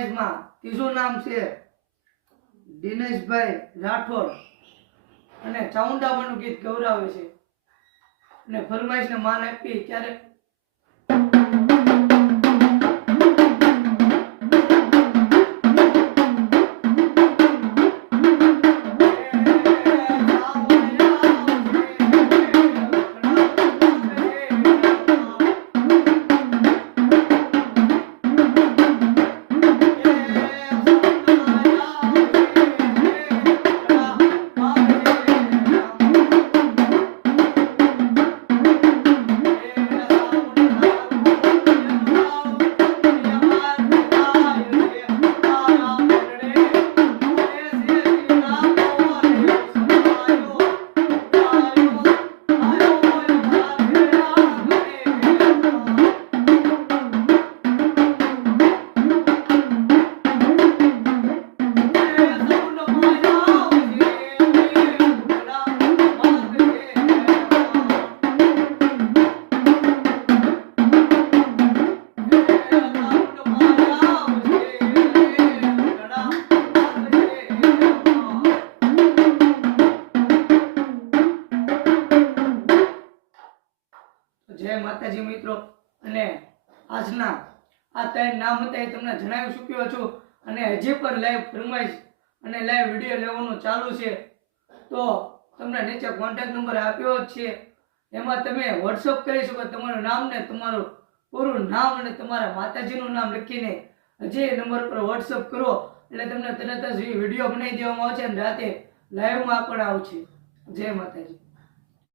ફરમાઈશમાં ત્રીજું નામ છે દિનેશભાઈ રાઠોડ અને ચાઉંડામાનું ગીત ગૌરાવે છે અને ફરમાઈશને માન આપી ત્યારે જય માતાજી મિત્રો અને આજના આ ત્રણ નામ હતા એ તમને જણાવી ચૂક્યો છું અને હજી પણ લાઈવ ફરમાઈશ અને લાઈવ વિડીયો લેવાનું ચાલુ છે તો તમને નીચે કોન્ટેક્ટ નંબર આપ્યો જ છે એમાં તમે વોટ્સઅપ કરી શકો તમારું નામ ને તમારું પૂરું નામ અને તમારા માતાજીનું નામ લખીને હજી નંબર પર વોટ્સઅપ કરો એટલે તમને તરત જ વિડીયો બનાવી દેવામાં આવશે અને રાતે લાઈવમાં પણ આવશે જય માતાજી।